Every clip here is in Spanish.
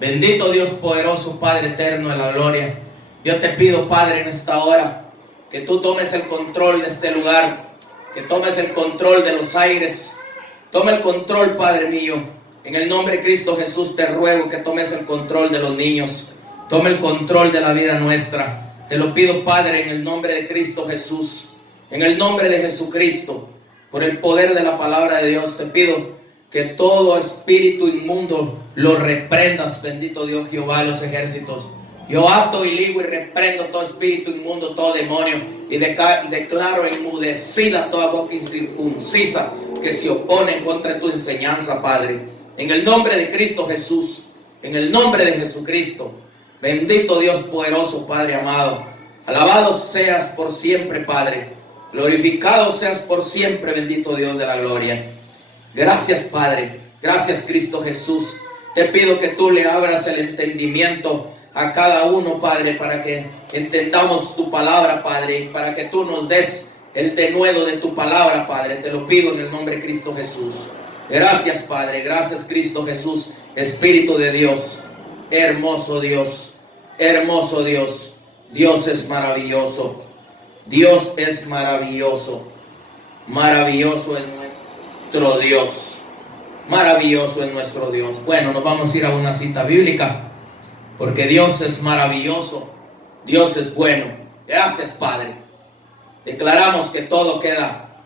Bendito Dios poderoso, Padre eterno de la gloria. Yo te pido, Padre, en esta hora, que tú tomes el control de este lugar, que tomes el control de los aires. Toma el control, Padre mío. En el nombre de Cristo Jesús te ruego que tomes el control de los niños. Toma el control de la vida nuestra. Te lo pido, Padre, en el nombre de Cristo Jesús. En el nombre de Jesucristo, por el poder de la palabra de Dios, te pido que todo espíritu inmundo lo reprendas, bendito Dios Jehová de los ejércitos. Yo ato y ligo y reprendo todo espíritu inmundo, todo demonio, y declaro enmudecida toda boca incircuncisa que se opone en contra de tu enseñanza, Padre. En el nombre de Cristo Jesús, en el nombre de Jesucristo, bendito Dios poderoso, Padre amado. Alabado seas por siempre, Padre. Glorificado seas por siempre, bendito Dios de la gloria. Gracias, Padre. Gracias, Cristo Jesús. Te pido que tú le abras el entendimiento a cada uno, Padre, para que entendamos tu palabra, Padre, y para que tú nos des el denuedo de tu palabra, Padre. Te lo pido en el nombre de Cristo Jesús. Gracias, Padre. Gracias, Cristo Jesús. Espíritu de Dios. Hermoso Dios. Hermoso Dios. Dios es maravilloso. Dios es maravilloso. Maravilloso es nuestro Dios. Maravilloso es nuestro Dios. Bueno, nos vamos a ir a una cita bíblica, porque Dios es maravilloso. Dios es bueno. Gracias, Padre. Declaramos que todo queda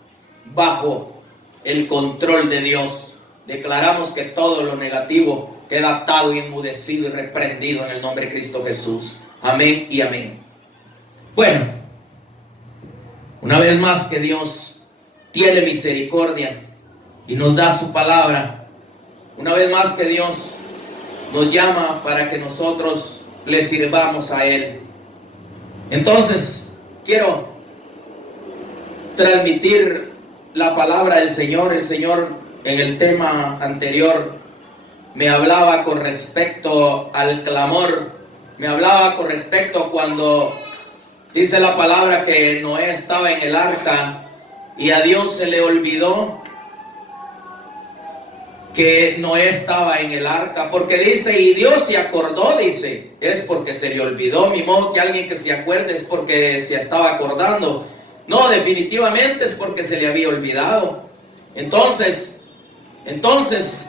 bajo el control de Dios. Declaramos que todo lo negativo queda atado y enmudecido y reprendido en el nombre de Cristo Jesús. Amén y amén. Bueno, una vez más que Dios tiene misericordia y nos da su palabra. Una vez más que Dios nos llama para que nosotros le sirvamos a Él. Entonces, quiero transmitir la palabra del Señor. El Señor en el tema anterior me hablaba con respecto al clamor. Me hablaba con respecto a cuando dice la palabra que Noé estaba en el arca y a Dios se le olvidó que Noé estaba en el arca, porque dice, y Dios se acordó, dice, es porque se le olvidó. Mi modo que alguien que se acuerde es porque se estaba acordando. No, definitivamente es porque se le había olvidado. Entonces,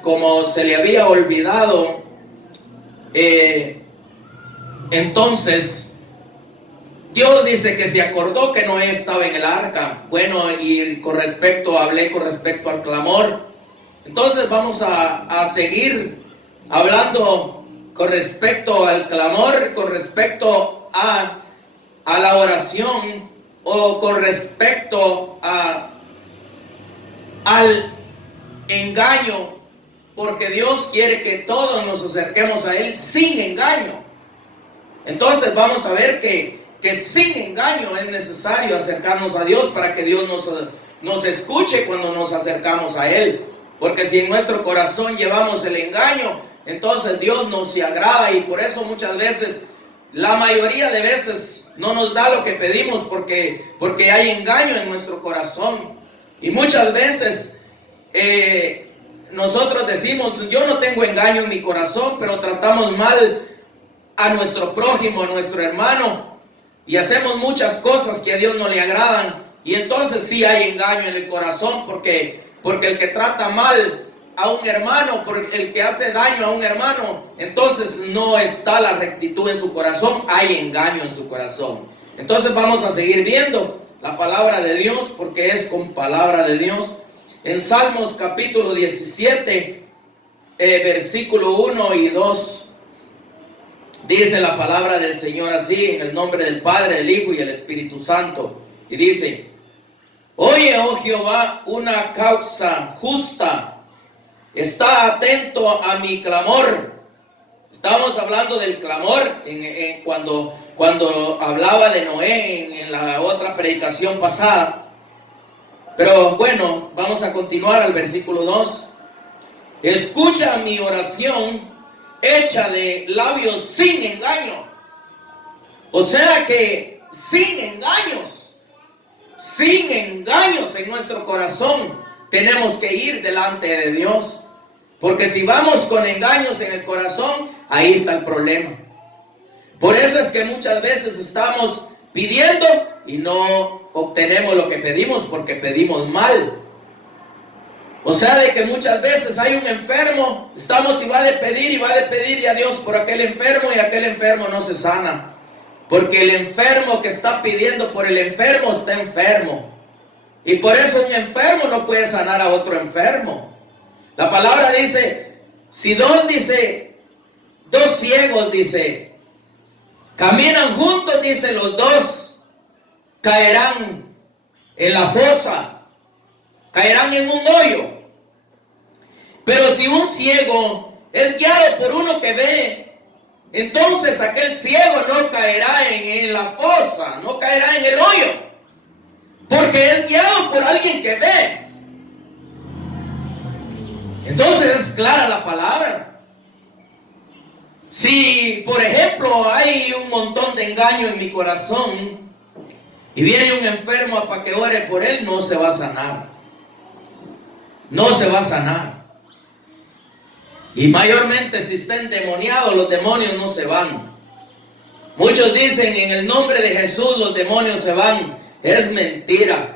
como se le había olvidado, entonces Dios dice que se acordó que Noé estaba en el arca. Bueno, y hablé con respecto al clamor. Entonces vamos a seguir hablando con respecto al clamor, con respecto a la oración, o con respecto al engaño, porque Dios quiere que todos nos acerquemos a Él sin engaño. Entonces vamos a ver que sin engaño es necesario acercarnos a Dios para que Dios nos escuche cuando nos acercamos a Él. Porque si en nuestro corazón llevamos el engaño, entonces Dios no se agrada, y por eso muchas veces, la mayoría de veces, no nos da lo que pedimos porque hay engaño en nuestro corazón. Y muchas veces nosotros decimos, yo no tengo engaño en mi corazón, pero tratamos mal a nuestro prójimo, a nuestro hermano, y hacemos muchas cosas que a Dios no le agradan. Y entonces sí hay engaño en el corazón, porque el que trata mal a un hermano, por el que hace daño a un hermano, entonces no está la rectitud en su corazón, hay engaño en su corazón. Entonces vamos a seguir viendo la palabra de Dios, porque es con palabra de Dios. En Salmos capítulo 17, versículo 1 y 2, dice la palabra del Señor así, en el nombre del Padre, del Hijo y el Espíritu Santo. Y dice: Oye, oh Jehová, una causa justa, está atento a mi clamor. Estábamos hablando del clamor cuando hablaba de Noé en la otra predicación pasada. Pero bueno, vamos a continuar al versículo 2. Escucha mi oración hecha de labios sin engaño. O sea que sin engaños en nuestro corazón tenemos que ir delante de Dios. Porque si vamos con engaños en el corazón, ahí está el problema. Por eso es que muchas veces estamos pidiendo y no obtenemos lo que pedimos porque pedimos mal. O sea, de que muchas veces hay un enfermo, estamos y va de pedir a Dios por aquel enfermo y aquel enfermo no se sana. Porque el enfermo que está pidiendo por el enfermo está enfermo. Y por eso un enfermo no puede sanar a otro enfermo. La palabra dice, si dos ciegos, dice, caminan juntos, dice, los dos caerán en la fosa, caerán en un hoyo. Pero si un ciego es guiado por uno que ve, entonces aquel ciego no caerá en la fosa, no caerá en el hoyo, porque es guiado por alguien que ve. Entonces es clara la palabra. Si, por ejemplo, hay un montón de engaño en mi corazón y viene un enfermo para que ore por él, no se va a sanar. No se va a sanar. Y mayormente si está endemoniado, los demonios no se van. Muchos dicen, en el nombre de Jesús los demonios se van. Es mentira.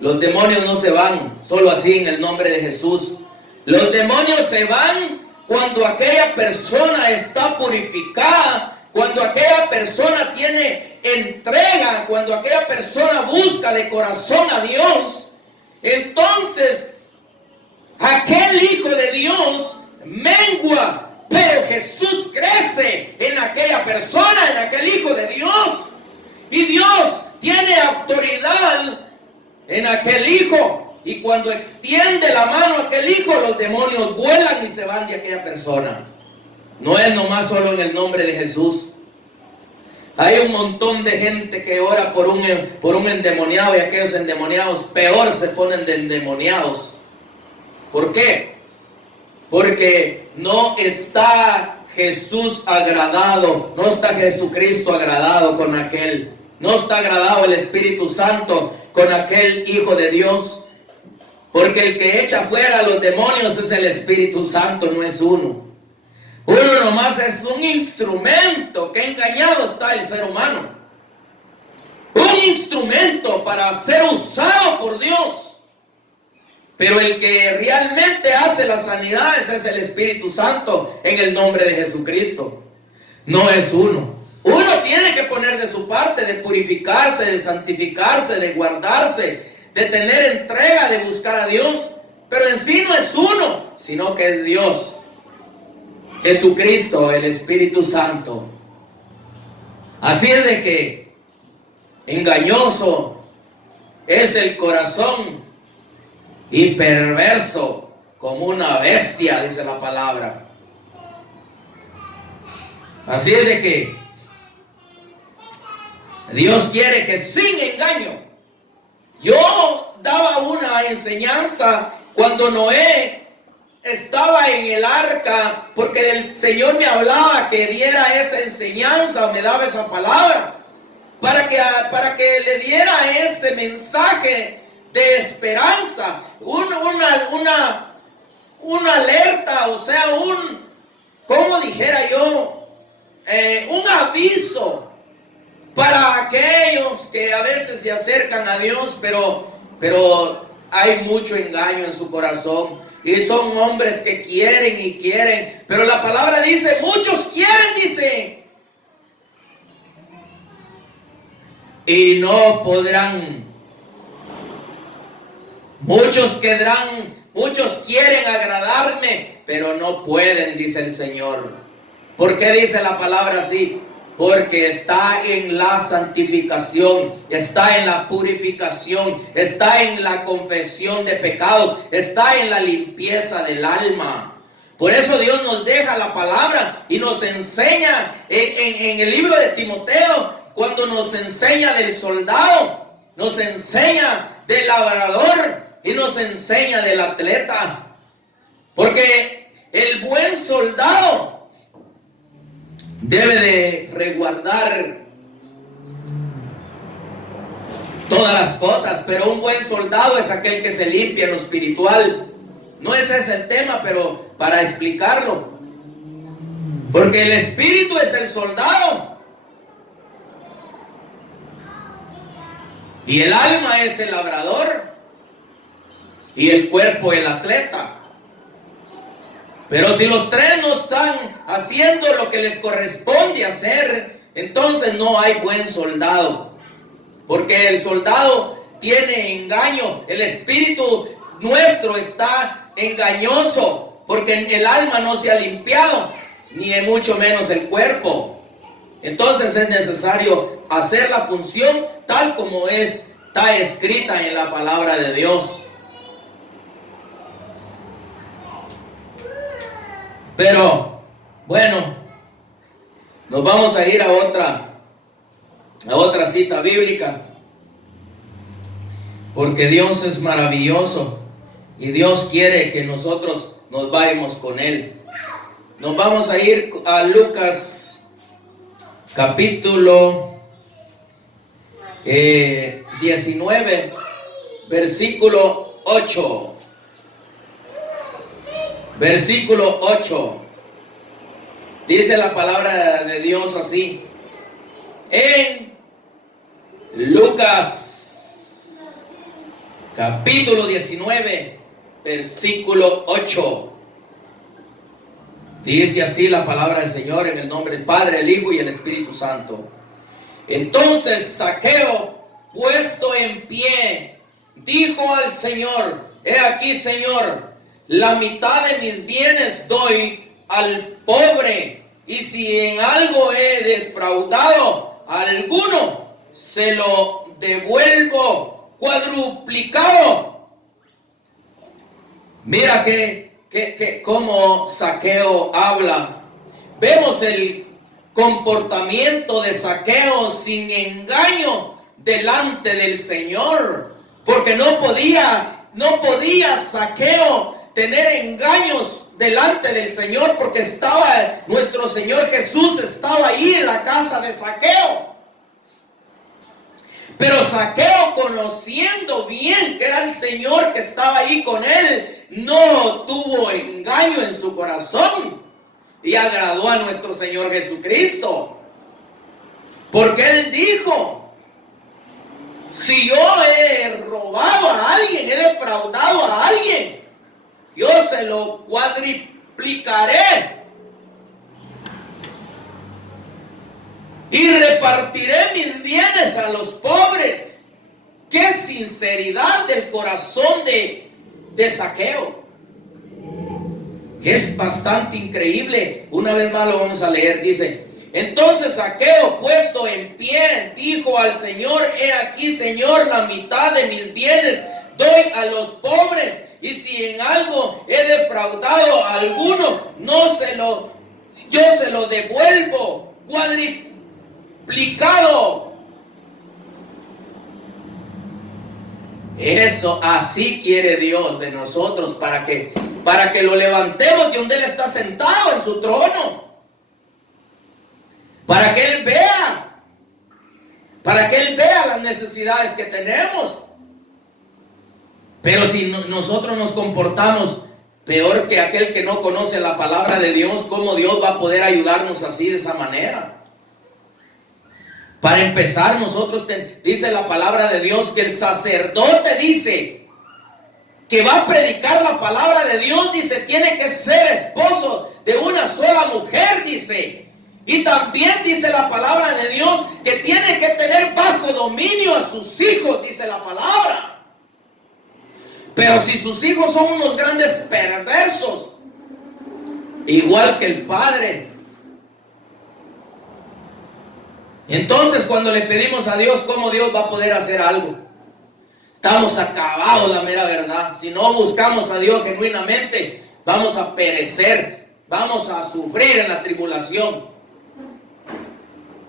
Los demonios no se van solo así en el nombre de Jesús. Los demonios se van cuando aquella persona está purificada, cuando aquella persona tiene entrega, cuando aquella persona busca de corazón a Dios. Entonces, aquel hijo de Dios mengua, pero Jesús crece en aquella persona, en aquel hijo de Dios. Y Dios tiene autoridad en aquel hijo. Y cuando extiende la mano a aquel hijo, los demonios vuelan y se van de aquella persona. No es nomás solo en el nombre de Jesús. Hay un montón de gente que ora por un endemoniado, y aquellos endemoniados peor se ponen de endemoniados. ¿Por qué? Porque no está Jesús agradado, no está Jesucristo agradado con aquel, no está agradado el Espíritu Santo con aquel hijo de Dios. Porque el que echa fuera a los demonios es el Espíritu Santo, no es uno. Uno nomás es un instrumento. Que engañado está el ser humano. Un instrumento para ser usado por Dios. Pero el que realmente hace las sanidades es el Espíritu Santo en el nombre de Jesucristo. No es uno. Uno tiene que poner de su parte, de purificarse, de santificarse, de guardarse, de tener entrega, de buscar a Dios. Pero en sí no es uno, sino que es Dios, Jesucristo, el Espíritu Santo. Así es de que engañoso es el corazón y perverso como una bestia, dice la palabra. Así es de que Dios quiere que sin engaño. Yo daba una enseñanza cuando Noé estaba en el arca, porque el Señor me hablaba que diera esa enseñanza, me daba esa palabra, para que le diera ese mensaje de esperanza, una alerta, o sea, ¿cómo dijera yo? Un aviso para aquellos que a veces se acercan a Dios, pero hay mucho engaño en su corazón. Y son hombres que quieren y quieren. Pero la palabra dice, muchos quieren, dice, y no podrán. Muchos quieren agradarme, pero no pueden, dice el Señor. ¿Por qué dice la palabra así? Porque está en la santificación, está en la purificación, está en la confesión de pecados, está en la limpieza del alma. Por eso Dios nos deja la palabra y nos enseña en el libro de Timoteo, cuando nos enseña del soldado, nos enseña del labrador y nos enseña del atleta. Porque el buen soldado debe de resguardar todas las cosas, pero un buen soldado es aquel que se limpia en lo espiritual. No ese es el tema, pero para explicarlo. Porque el espíritu es el soldado. Y el alma es el labrador. Y el cuerpo el atleta. Pero si los tres no están haciendo lo que les corresponde hacer, entonces no hay buen soldado. Porque el soldado tiene engaño. El espíritu nuestro está engañoso. Porque el alma no se ha limpiado, ni mucho menos el cuerpo. Entonces es necesario hacer la función tal como está escrita en la palabra de Dios. Pero, bueno, nos vamos a ir a otra cita bíblica. Porque Dios es maravilloso y Dios quiere que nosotros nos vayamos con Él. Nos vamos a ir a Lucas capítulo 19, versículo 8. Versículo 8. Dice la palabra de Dios así. En Lucas capítulo 19, versículo 8. Dice así la palabra del Señor, en el nombre del Padre, el Hijo y el Espíritu Santo. Entonces Zaqueo, puesto en pie, dijo al Señor: he aquí, Señor, la mitad de mis bienes doy al pobre, y si en algo he defraudado a alguno, se lo devuelvo cuadruplicado. Mira que como Zaqueo habla. Vemos el comportamiento de Zaqueo sin engaño delante del Señor, porque no podía Zaqueo tener engaños delante del Señor, porque nuestro Señor Jesús estaba ahí en la casa de Zaqueo. Pero Zaqueo, conociendo bien que era el Señor que estaba ahí con él, no tuvo engaño en su corazón y agradó a nuestro Señor Jesucristo. Porque él dijo: si yo he robado a alguien, he defraudado a alguien, yo se lo cuadriplicaré y repartiré mis bienes a los pobres. ¡Qué sinceridad del corazón de Zaqueo! Es bastante increíble. Una vez más lo vamos a leer. Dice: entonces Zaqueo, puesto en pie, dijo al Señor: he aquí, Señor, la mitad de mis bienes doy a los pobres, y si en algo he defraudado a alguno, yo se lo devuelvo cuadriplicado. Eso, así quiere Dios de nosotros, para que lo levantemos de donde Él está sentado en su trono, para que Él vea las necesidades que tenemos. Pero si nosotros nos comportamos peor que aquel que no conoce la palabra de Dios, ¿cómo Dios va a poder ayudarnos así, de esa manera? Para empezar, nosotros dice la palabra de Dios que el sacerdote dice que va a predicar la palabra de Dios, dice, tiene que ser esposo de una sola mujer, dice. Y también dice la palabra de Dios que tiene que tener bajo dominio a sus hijos, dice la palabra. Pero si sus hijos son unos grandes perversos, igual que el padre, entonces cuando le pedimos a Dios, ¿cómo Dios va a poder hacer algo? Estamos acabados, la mera verdad. Si no buscamos a Dios genuinamente, vamos a perecer, vamos a sufrir en la tribulación.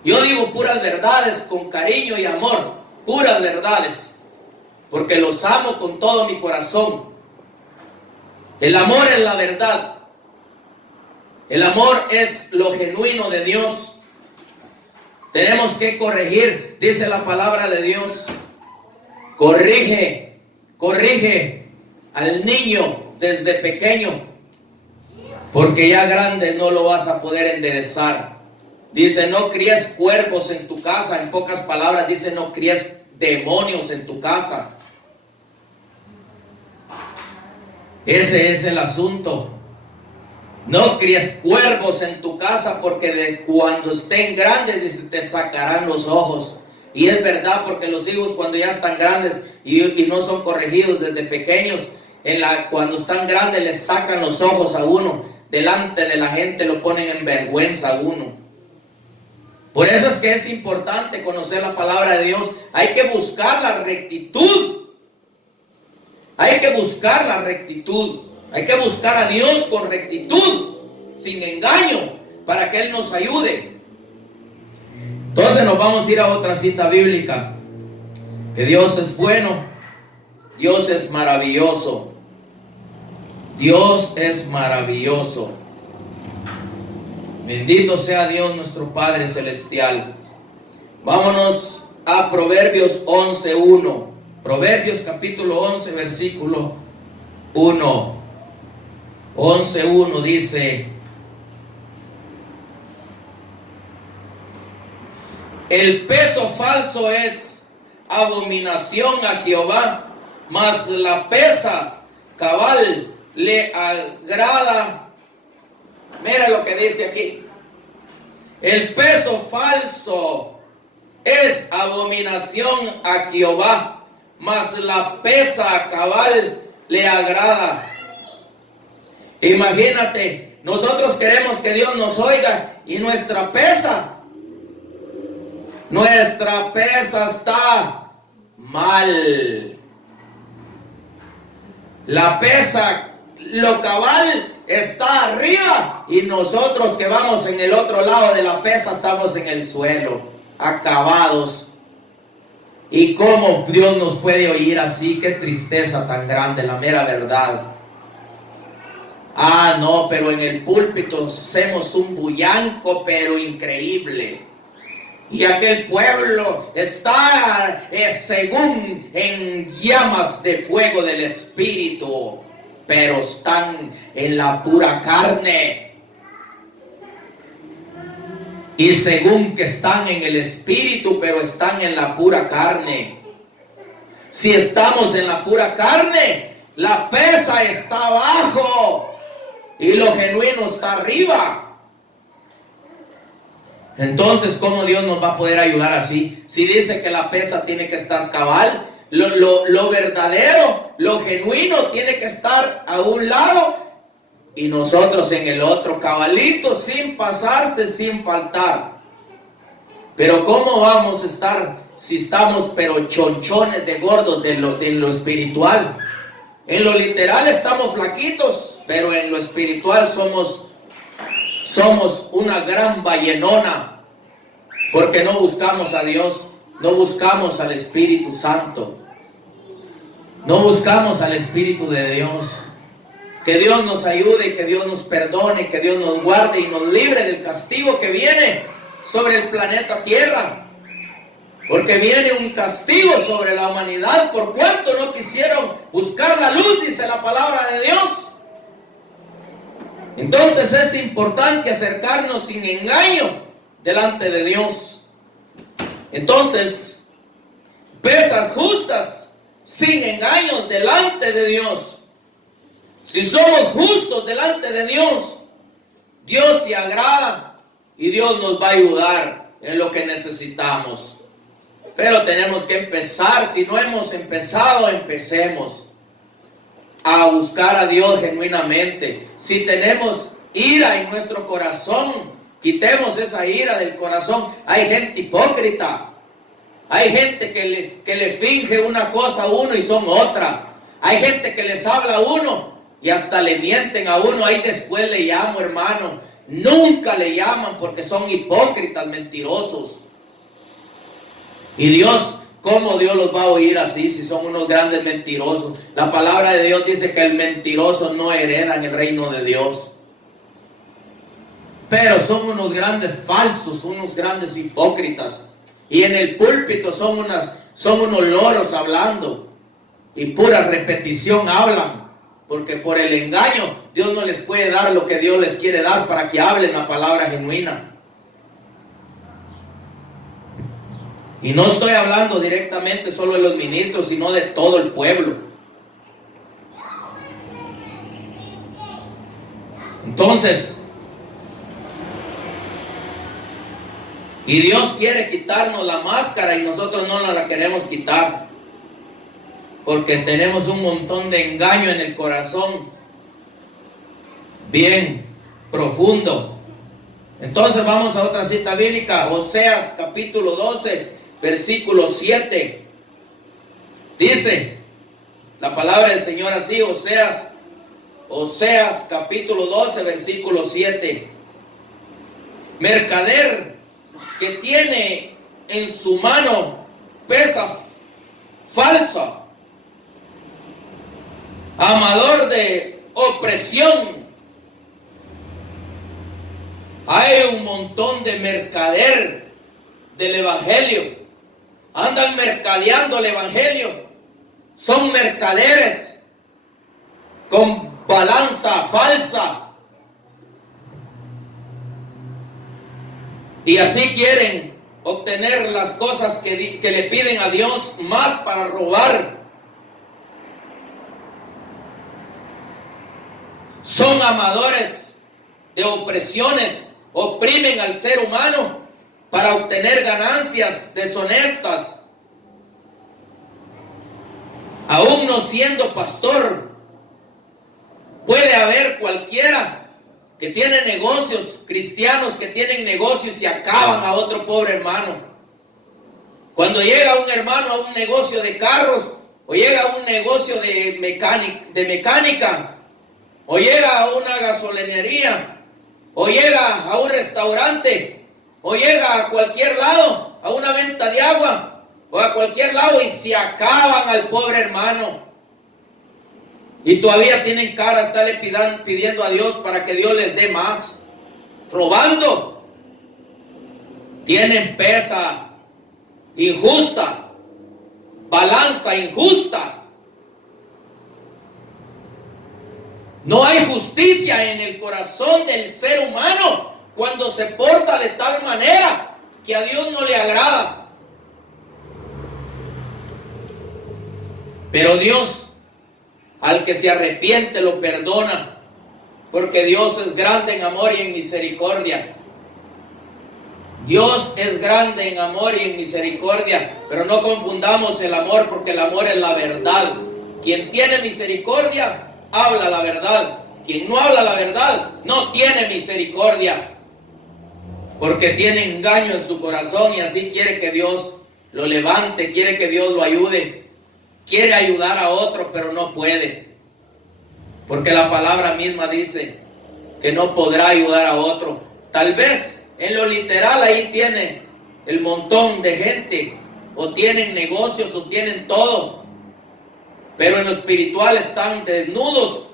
Yo digo puras verdades con cariño y amor, puras verdades, porque los amo con todo mi corazón. El amor es la verdad. El amor es lo genuino de Dios. Tenemos que corregir, dice la palabra de Dios. Corrige al niño desde pequeño, porque ya grande no lo vas a poder enderezar. Dice, no críes cuervos en tu casa. En pocas palabras dice, no críes demonios en tu casa. Ese es el asunto. No críes cuervos en tu casa, porque de cuando estén grandes, dice, te sacarán los ojos. Y es verdad, porque los hijos cuando ya están grandes y no son corregidos desde pequeños, cuando están grandes les sacan los ojos a uno. Delante de la gente lo ponen en vergüenza a uno. Por eso es que es importante conocer la palabra de Dios. Hay que buscar la rectitud. Hay que buscar la rectitud. Hay que buscar a Dios con rectitud, sin engaño, para que Él nos ayude. Entonces nos vamos a ir a otra cita bíblica. Que Dios es bueno. Dios es maravilloso. Dios es maravilloso. Bendito sea Dios nuestro Padre Celestial. Vámonos a Proverbios 11:1. Proverbios capítulo 11, versículo 1. 11:1 dice: el peso falso es abominación a Jehová, mas la pesa cabal le agrada. Mira lo que dice aquí. El peso falso es abominación a Jehová, mas la pesa cabal le agrada. Imagínate, nosotros queremos que Dios nos oiga y nuestra pesa está mal. La pesa, lo cabal, está arriba, y nosotros que vamos en el otro lado de la pesa estamos en el suelo, acabados. ¿Y cómo Dios nos puede oír así? Qué tristeza tan grande, la mera verdad. Ah, no, pero en el púlpito hacemos un bullanco, pero increíble. Y aquel pueblo está según en llamas de fuego del Espíritu, pero están en la pura carne. Y según que están en el Espíritu, pero están en la pura carne. Si estamos en la pura carne, la pesa está abajo y lo genuino está arriba. Entonces, ¿cómo Dios nos va a poder ayudar así? Si dice que la pesa tiene que estar cabal, lo verdadero, lo genuino tiene que estar a un lado y nosotros en el otro, cabalito, sin pasarse, sin faltar. Pero ¿cómo vamos a estar si estamos pero chonchones de gordos de lo espiritual? En lo literal estamos flaquitos, pero en lo espiritual somos una gran ballenona, porque no buscamos a Dios, no buscamos al Espíritu Santo, no buscamos al Espíritu de Dios. Que Dios nos ayude, que Dios nos perdone, que Dios nos guarde y nos libre del castigo que viene sobre el planeta Tierra, porque viene un castigo sobre la humanidad por cuanto no quisieron buscar la luz, dice la palabra de Dios. Entonces es importante acercarnos sin engaño delante de Dios. Entonces, pesas justas sin engaño delante de Dios. Si somos justos delante de Dios, Dios se agrada y Dios nos va a ayudar en lo que necesitamos. Pero tenemos que empezar. Si no hemos empezado, empecemos a buscar a Dios genuinamente. Si tenemos ira en nuestro corazón, quitemos esa ira del corazón. Hay gente hipócrita, hay gente que le finge una cosa a uno y son otra. Hay gente que les habla a uno y hasta le mienten a uno. Ahí después le llamo, hermano. Nunca le llaman, porque son hipócritas, mentirosos. Y Dios, ¿cómo Dios los va a oír así si son unos grandes mentirosos? La palabra de Dios dice que el mentiroso no hereda en el reino de Dios. Pero son unos grandes falsos, unos grandes hipócritas. Y en el púlpito son unos loros hablando. Y pura repetición hablan. porque por el engaño Dios no les puede dar lo que Dios les quiere dar para que hablen la palabra genuina. Y no estoy hablando directamente solo de los ministros, sino de todo el pueblo. Entonces, y Dios quiere quitarnos la máscara y nosotros no la queremos quitar, porque tenemos un montón de engaño en el corazón, bien profundo. Entonces vamos a otra cita bíblica, Oseas capítulo 12, versículo 7. Dice la palabra del Señor así, Oseas capítulo 12, versículo 7. Mercader que tiene en su mano pesa falsa, amador de opresión. Hay un montón de mercader del evangelio, andan mercadeando el evangelio, son mercaderes con balanza falsa, y así quieren obtener las cosas que le piden a Dios más para robar. Son amadores de opresiones, oprimen al ser humano para obtener ganancias deshonestas. Aún no siendo pastor, puede haber cualquiera que tiene negocios, cristianos que tienen negocios y acaban a otro pobre hermano. Cuando llega un hermano a un negocio de carros, o llega a un negocio de mecánica, o llega a una gasolinería, o llega a un restaurante, o llega a cualquier lado, a una venta de agua, o a cualquier lado, y se acaban al pobre hermano. Y todavía tienen cara a estarle pidiendo a Dios para que Dios les dé más, robando. Tienen pesa injusta, balanza injusta. No hay justicia en el corazón del ser humano cuando se porta de tal manera que a Dios no le agrada. Pero Dios, al que se arrepiente, lo perdona, porque Dios es grande en amor y en misericordia. Dios es grande en amor y en misericordia, pero no confundamos el amor, porque el amor es la verdad. Quien tiene misericordia, habla la verdad. Quien no habla la verdad, no tiene misericordia, porque tiene engaño en su corazón y así quiere que Dios lo levante, quiere que Dios lo ayude. Quiere ayudar a otro, pero no puede, porque la palabra misma dice que no podrá ayudar a otro. Tal vez en lo literal ahí tienen el montón de gente, o tienen negocios, o tienen todo, pero en lo espiritual están desnudos,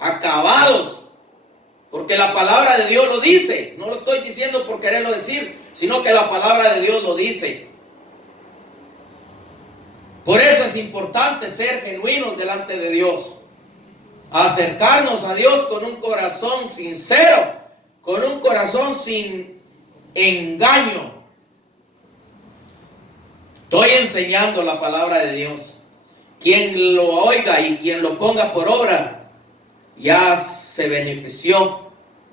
acabados, porque la palabra de Dios lo dice. No lo estoy diciendo por quererlo decir, sino que la palabra de Dios lo dice. Por eso es importante ser genuinos delante de Dios, acercarnos a Dios con un corazón sincero, con un corazón sin engaño. Estoy enseñando la palabra de Dios. Quien lo oiga y quien lo ponga por obra, ya se benefició,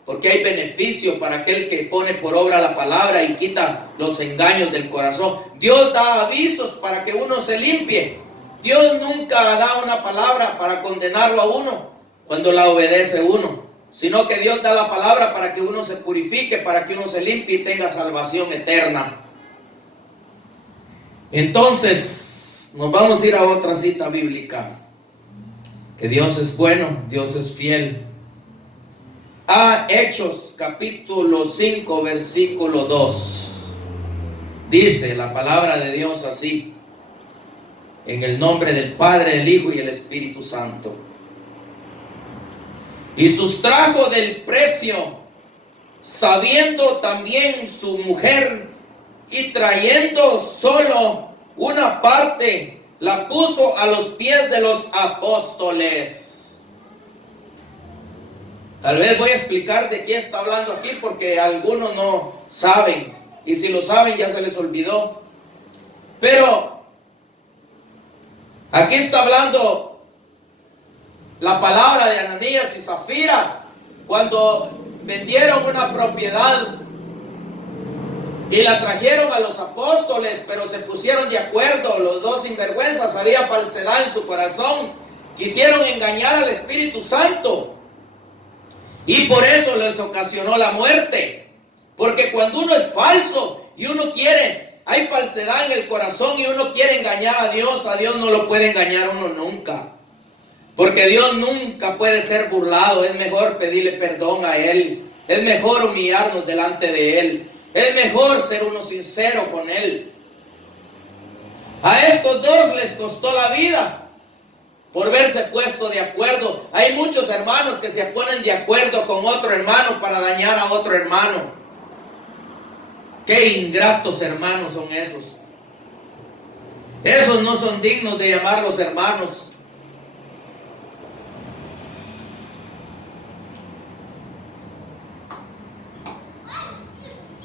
porque hay beneficio para aquel que pone por obra la palabra y quita los engaños del corazón. Dios da avisos para que uno se limpie. Dios nunca da una palabra para condenarlo a uno cuando la obedece uno, sino que Dios da la palabra para que uno se purifique, para que uno se limpie y tenga salvación eterna. Entonces, nos vamos a ir a otra cita bíblica. Que Dios es bueno, Dios es fiel. A Hechos capítulo 5, versículo 2. Dice la palabra de Dios así: en el nombre del Padre, el Hijo y el Espíritu Santo. Y sustrajo del precio, sabiendo también su mujer, y trayendo solo una parte, la puso a los pies de los apóstoles. Tal vez voy a explicar de qué está hablando aquí porque algunos no saben. Y si lo saben ya se les olvidó. Pero aquí está hablando la palabra de Ananías y Zafira cuando vendieron una propiedad y la trajeron a los apóstoles, pero se pusieron de acuerdo los dos sinvergüenzas. Había falsedad en su corazón, quisieron engañar al Espíritu Santo y por eso les ocasionó la muerte. Porque cuando uno es falso y uno quiere, hay falsedad en el corazón y uno quiere engañar a Dios no lo puede engañar uno nunca. Porque Dios nunca puede ser burlado. Es mejor pedirle perdón a Él. Es mejor humillarnos delante de Él. Es mejor ser uno sincero con Él. A estos dos les costó la vida por verse puesto de acuerdo. Hay muchos hermanos que se ponen de acuerdo con otro hermano para dañar a otro hermano. Qué ingratos hermanos son esos. Esos no son dignos de llamarlos hermanos.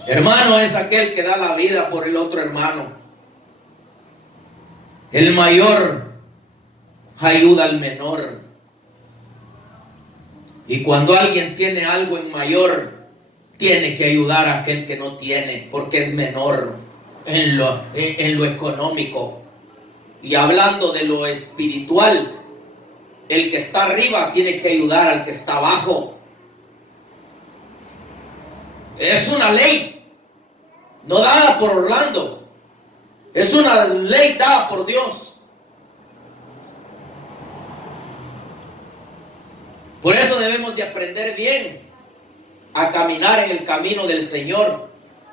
Hermano es aquel que da la vida por el otro hermano. El mayor ayuda al menor. Y cuando alguien tiene algo en mayor, tiene que ayudar a aquel que no tiene, porque es menor en lo económico. Y hablando de lo espiritual, el que está arriba tiene que ayudar al que está abajo. Es una ley. No dada por Orlando, es una ley dada por Dios. Por eso debemos de aprender bien a caminar en el camino del Señor,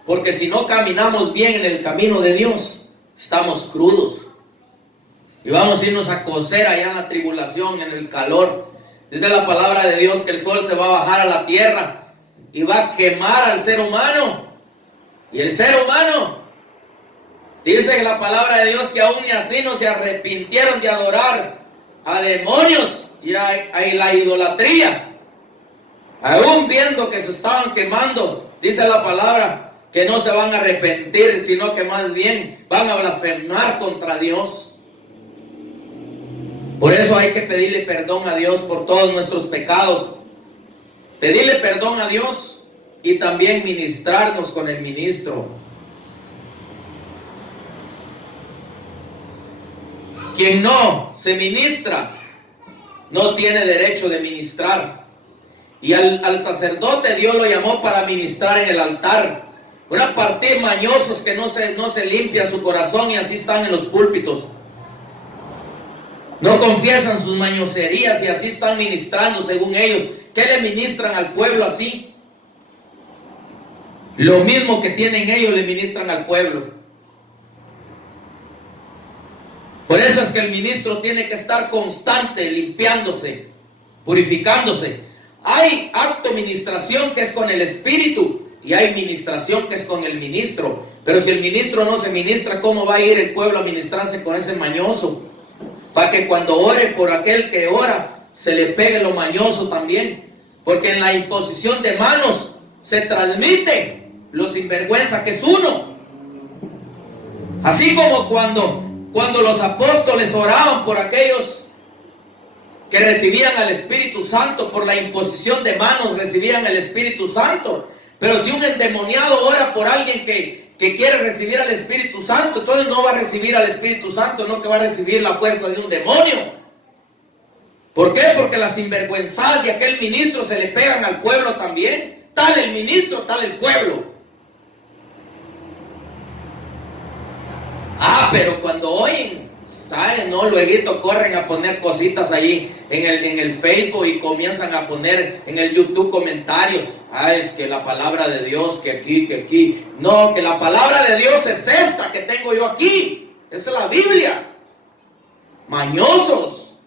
porque si no caminamos bien en el camino de Dios, estamos crudos y vamos a irnos a cocer allá en la tribulación, en el calor. Dice la palabra de Dios que el sol se va a bajar a la tierra y va a quemar al ser humano. Y el ser humano, dice la palabra de Dios que aún ni así no se arrepintieron de adorar a demonios y a la idolatría. Aún viendo que se estaban quemando, dice la palabra que no se van a arrepentir, sino que más bien van a blasfemar contra Dios. Por eso hay que pedirle perdón a Dios por todos nuestros pecados. Pedirle perdón a Dios. Y también ministrarnos con el ministro. Quien no se ministra, no tiene derecho de ministrar. Y al sacerdote Dios lo llamó para ministrar en el altar. Una partida mañosos que no se limpian su corazón y así están en los púlpitos. No confiesan sus mañoserías y así están ministrando según ellos. ¿Qué le ministran al pueblo así? Lo mismo que tienen ellos le ministran al pueblo. Por eso es que el ministro tiene que estar constante, limpiándose, purificándose. Hay acto ministración que es con el Espíritu y hay ministración que es con el ministro. Pero si el ministro no se ministra, ¿cómo va a ir el pueblo a ministrarse con ese mañoso? Para que cuando ore por aquel que ora, se le pegue lo mañoso también. Porque en la imposición de manos se transmite lo sinvergüenza que es uno. Así como cuando los apóstoles oraban por aquellos que recibían al Espíritu Santo, por la imposición de manos recibían el Espíritu Santo. Pero si un endemoniado ora por alguien que quiere recibir al Espíritu Santo, entonces no va a recibir al Espíritu Santo, no que va a recibir la fuerza de un demonio. ¿Por qué? Porque las sinvergüenzas de aquel ministro se le pegan al pueblo también. Tal el ministro, tal el pueblo. Pero cuando oyen, ¿saben? No, luego corren a poner cositas ahí en el Facebook y comienzan a poner en el YouTube comentarios. Es que la palabra de Dios, que aquí. No, que la palabra de Dios es esta que tengo yo aquí. Esa es la Biblia. Mañosos.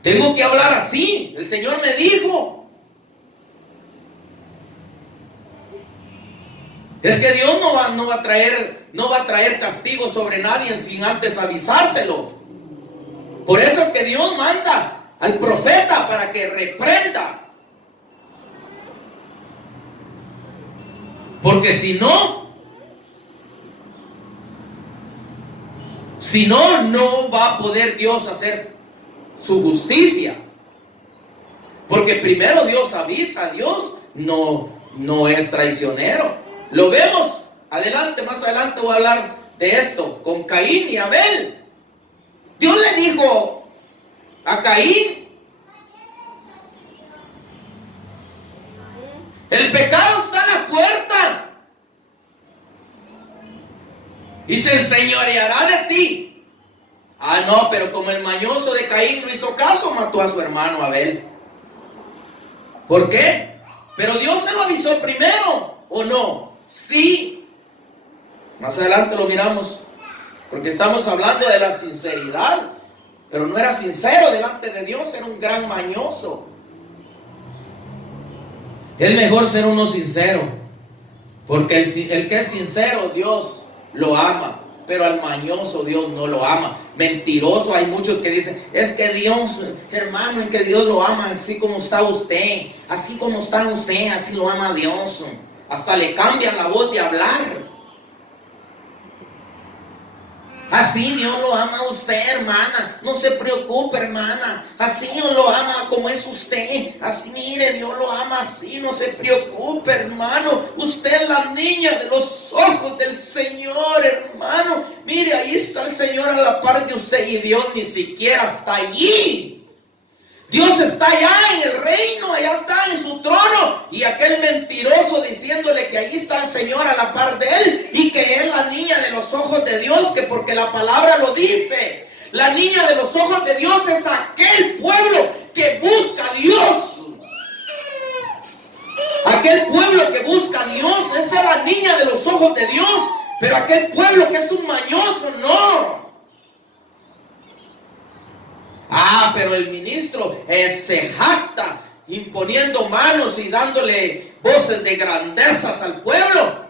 Tengo que hablar así. El Señor me dijo. Es que Dios no va a traer castigo sobre nadie sin antes avisárselo. Por eso es que Dios manda al profeta para que reprenda. Porque si no, no va a poder Dios hacer su justicia. Porque primero Dios avisa, Dios no es traicionero. Lo vemos adelante, más adelante voy a hablar de esto, con Caín y Abel. Dios le dijo a Caín: el pecado está a la puerta y se enseñoreará de ti. Ah, no, pero como el mañoso de Caín no hizo caso, mató a su hermano Abel. ¿Por qué? Pero Dios se lo avisó primero, ¿o no? Sí. Más adelante lo miramos, porque estamos hablando de la sinceridad. Pero no era sincero delante de Dios, era un gran mañoso. Es mejor ser uno sincero, porque el que es sincero, Dios lo ama. Pero al mañoso Dios no lo ama. Mentiroso, hay muchos que dicen: es que Dios, hermano, en que Dios lo ama así como está usted, así como está usted, así lo ama Dios. Hasta le cambian la voz de hablar. Así Dios lo ama a usted, hermana. No se preocupe, hermana. Así Dios lo ama como es usted. Así, mire, Dios lo ama así. No se preocupe, hermano. Usted es la niña de los ojos del Señor, hermano. Mire, ahí está el Señor a la par de usted. Y Dios ni siquiera está allí. Dios está allá en el reino, allá está en su trono. Y aquel mentiroso diciéndole que allí está el Señor a la par de él y que es la niña de los ojos de Dios, que porque la palabra lo dice. La niña de los ojos de Dios es aquel pueblo que busca a Dios. Aquel pueblo que busca a Dios, esa es la niña de los ojos de Dios. Pero aquel pueblo que es un mañoso, no. Ah, pero el ministro se jacta imponiendo manos y dándole voces de grandezas al pueblo.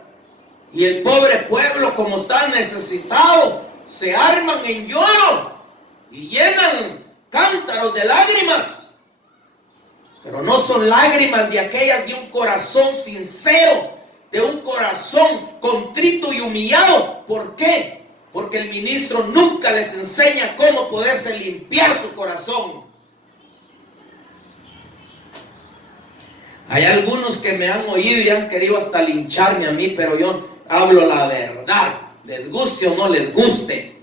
Y el pobre pueblo, como está necesitado, se arman en lloro y llenan cántaros de lágrimas. Pero no son lágrimas de aquellas de un corazón sincero, de un corazón contrito y humillado. ¿Por qué? Porque el ministro nunca les enseña cómo poderse limpiar su corazón. Hay algunos que me han oído y han querido hasta lincharme a mí, pero yo hablo la verdad, les guste o no les guste.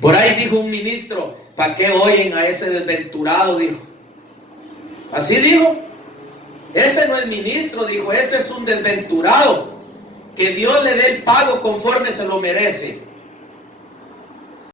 Por ahí dijo un ministro: ¿para qué oyen a ese desventurado? Dijo. Así dijo. Ese no es ministro, dijo, ese es un desventurado. Que Dios le dé el pago conforme se lo merece.